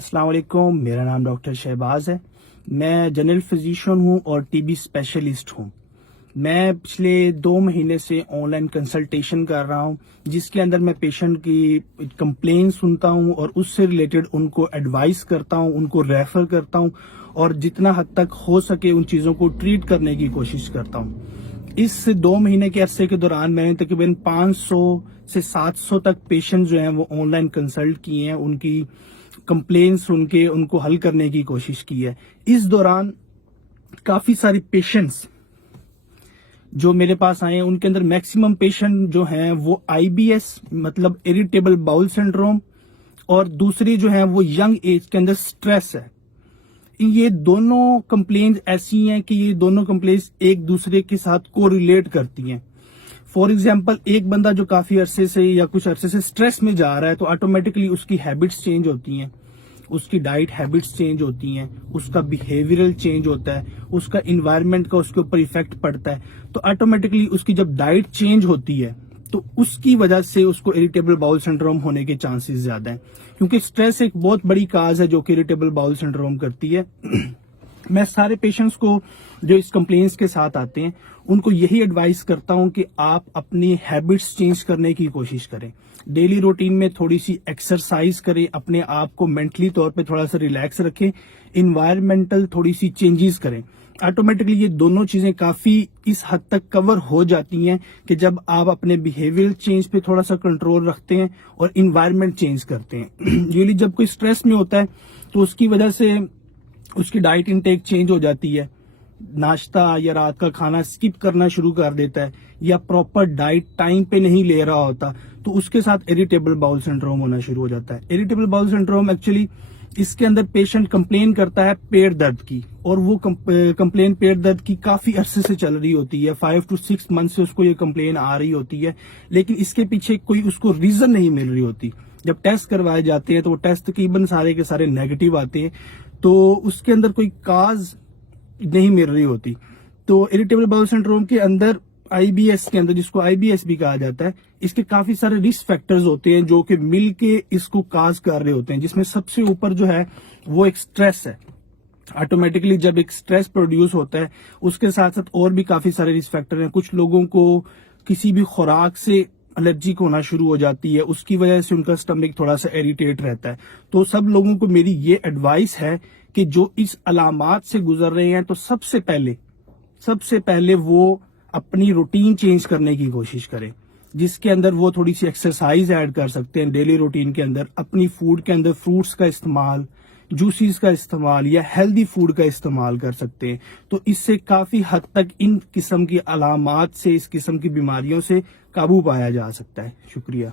السلام علیکم، میرا نام ڈاکٹر شہباز ہے۔ میں جنرل فزیشین ہوں اور ٹی بی اسپیشلسٹ ہوں۔ میں پچھلے 2 مہینے سے آن لائن کنسلٹیشن کر رہا ہوں، جس کے اندر میں پیشنٹ کی کمپلین سنتا ہوں اور اس سے ریلیٹڈ ان کو ایڈوائز کرتا ہوں، ان کو ریفر کرتا ہوں اور جتنا حد تک ہو سکے ان چیزوں کو ٹریٹ کرنے کی کوشش کرتا ہوں۔ اس 2 مہینے کے عرصے کے دوران میں نے تقریباً 500 سے 700 تک پیشنٹ جو ہیں وہ آن لائن کنسلٹ کیے ہیں، ان کی کمپلین سن کے ان کو حل کرنے کی کوشش کی ہے۔ اس دوران کافی سارے پیشنٹس جو میرے پاس آئے ہیں، ان کے اندر میکسیمم پیشنٹ جو ہیں وہ آئی بی ایس مطلب اریٹیبل باؤل سنڈروم، اور دوسری جو ہیں وہ ینگ ایج کے اندر سٹریس ہے۔ یہ دونوں کمپلینز ایسی ہیں کہ یہ دونوں کمپلینز ایک دوسرے کے ساتھ کو ریلیٹ کرتی ہیں۔ فار ایگزامپل، ایک بندہ جو کافی عرصے سے یا کچھ عرصے سے سٹریس میں جا رہا ہے تو آٹومیٹکلی اس کی ہیبٹس چینج ہوتی ہیں، اس کی ڈائٹ ہیبٹس چینج ہوتی ہیں، اس کا بیہیویئرل چینج ہوتا ہے، اس کا انوائرمنٹ کا اس کے اوپر ایفیکٹ پڑتا ہے، تو آٹومیٹکلی اس کی جب ڈائٹ چینج ہوتی ہے تو اس کی وجہ سے اس کو اریٹیبل باؤل سنڈروم ہونے کے چانسز زیادہ ہیں، کیونکہ سٹریس ایک بہت بڑی کاز ہے جو کہ اریٹیبل باؤل سنڈروم کرتی ہے۔ میں سارے پیشنٹس کو جو اس کمپلینس کے ساتھ آتے ہیں ان کو یہی ایڈوائز کرتا ہوں کہ آپ اپنی ہیبٹس چینج کرنے کی کوشش کریں، ڈیلی روٹین میں تھوڑی سی ایکسرسائز کریں، اپنے آپ کو مینٹلی طور پہ تھوڑا سا ریلیکس رکھیں، انوائرمنٹل تھوڑی سی چینجز کریں۔ آٹومیٹکلی یہ دونوں چیزیں کافی اس حد تک کور ہو جاتی ہیں کہ جب آپ اپنے بیہیویئر چینج پہ تھوڑا سا کنٹرول رکھتے ہیں اور انوائرمنٹ چینج کرتے ہیں۔ یوزلی جب کوئی سٹریس میں ہوتا ہے تو اس کی وجہ سے اس کی ڈائٹ انٹیک چینج ہو جاتی ہے، ناشتہ یا رات کا کھانا سکپ کرنا شروع کر دیتا ہے، یا پراپر ڈائٹ ٹائم پہ نہیں لے رہا ہوتا، تو اس کے ساتھ اریٹیبل باؤل سنڈروم ہونا شروع ہو جاتا ہے۔ اریٹیبل باؤل سنڈروم ایکچولی اس کے اندر پیشنٹ کمپلین کرتا ہے پیٹ درد کی، اور وہ کمپلین پیٹ درد کی کافی عرصے سے چل رہی ہوتی ہے، 5 to 6 منتھ سے اس کو یہ کمپلین آ رہی ہوتی ہے، لیکن اس کے پیچھے کوئی اس کو ریزن نہیں مل رہی ہوتی۔ جب ٹیسٹ کروائے جاتے ہیں تو وہ ٹیسٹ تقریباً سارے کے سارے نیگیٹو آتے ہیں، تو اس کے اندر کوئی کاز نہیں مل رہی ہوتی۔ تو اریٹیبل باؤل سنڈروم کے اندر آئی بی ایس کے اندر، جس کو آئی بی ایس بھی کہا جاتا ہے، اس کے کافی سارے رسک فیکٹرز ہوتے ہیں جو کہ مل کے اس کو کاز کر رہے ہوتے ہیں، جس میں سب سے اوپر جو ہے وہ ایک سٹریس ہے۔ آٹومیٹکلی جب ایک سٹریس پروڈیوس ہوتا ہے اس کے ساتھ ساتھ اور بھی کافی سارے رسک فیکٹر ہیں۔ کچھ لوگوں کو کسی بھی خوراک سے الرجک ہونا شروع ہو جاتی ہے، اس کی وجہ سے ان کا سٹمک تھوڑا سا اریٹیٹ رہتا ہے۔ تو سب لوگوں کو میری یہ ایڈوائس ہے کہ جو اس علامات سے گزر رہے ہیں تو سب سے پہلے وہ اپنی روٹین چینج کرنے کی کوشش کریں، جس کے اندر وہ تھوڑی سی ایکسرسائز ایڈ کر سکتے ہیں ڈیلی روٹین کے اندر، اپنی فوڈ کے اندر فروٹس کا استعمال، جوسیز کا استعمال یا ہیلدی فوڈ کا استعمال کر سکتے ہیں۔ تو اس سے کافی حد تک ان قسم کی علامات سے، اس قسم کی بیماریوں سے قابو پایا جا سکتا ہے۔ شکریہ۔